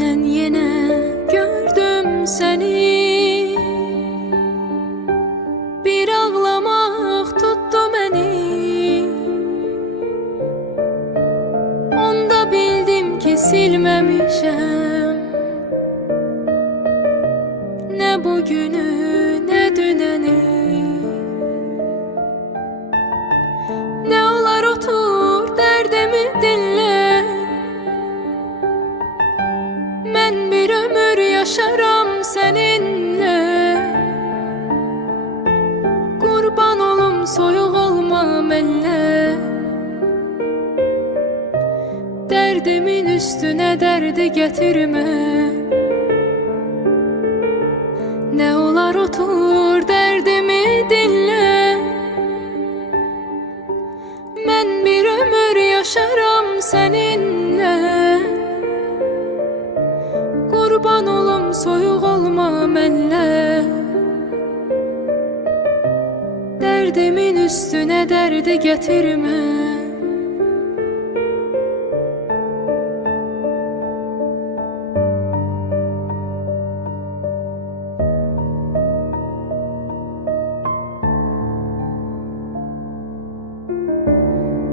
Senden yine gördüm seni. Bir ağlamak tuttu beni. Onda bildim ki silmemişim Ne bugünü ne düneni. Mənlə Derdimin üstüne derdi getirme. Ne olar otur derdimi dinle. Ben bir ömür yaşaram seninle. Kurban olum soyuq olma mənlə Derdimin üstüne derdi getirme.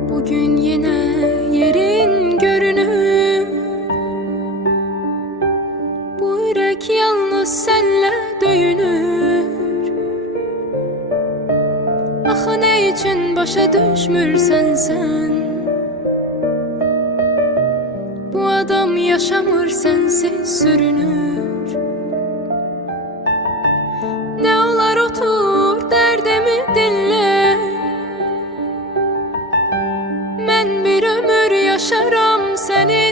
Bugün yine için başa düşmürsen sen. Bu adam yaşamır sensiz sürünür. Ne olar otur derdimi dinle. Ben bir ömür yaşaram seninle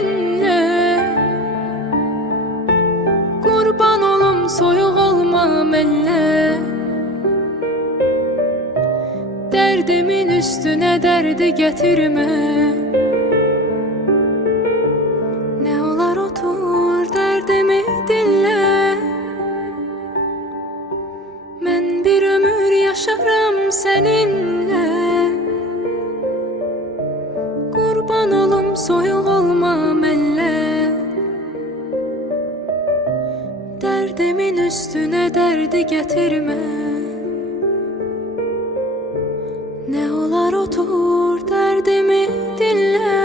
Derdimin üstüne derdi getirme. Ne olar otur derdimi dinle. Ben bir ömür yaşaram seninle. Kurban olum soyuq olma mənlə Derdimin üstüne derdi getirme Ne olar otur derdimi dinle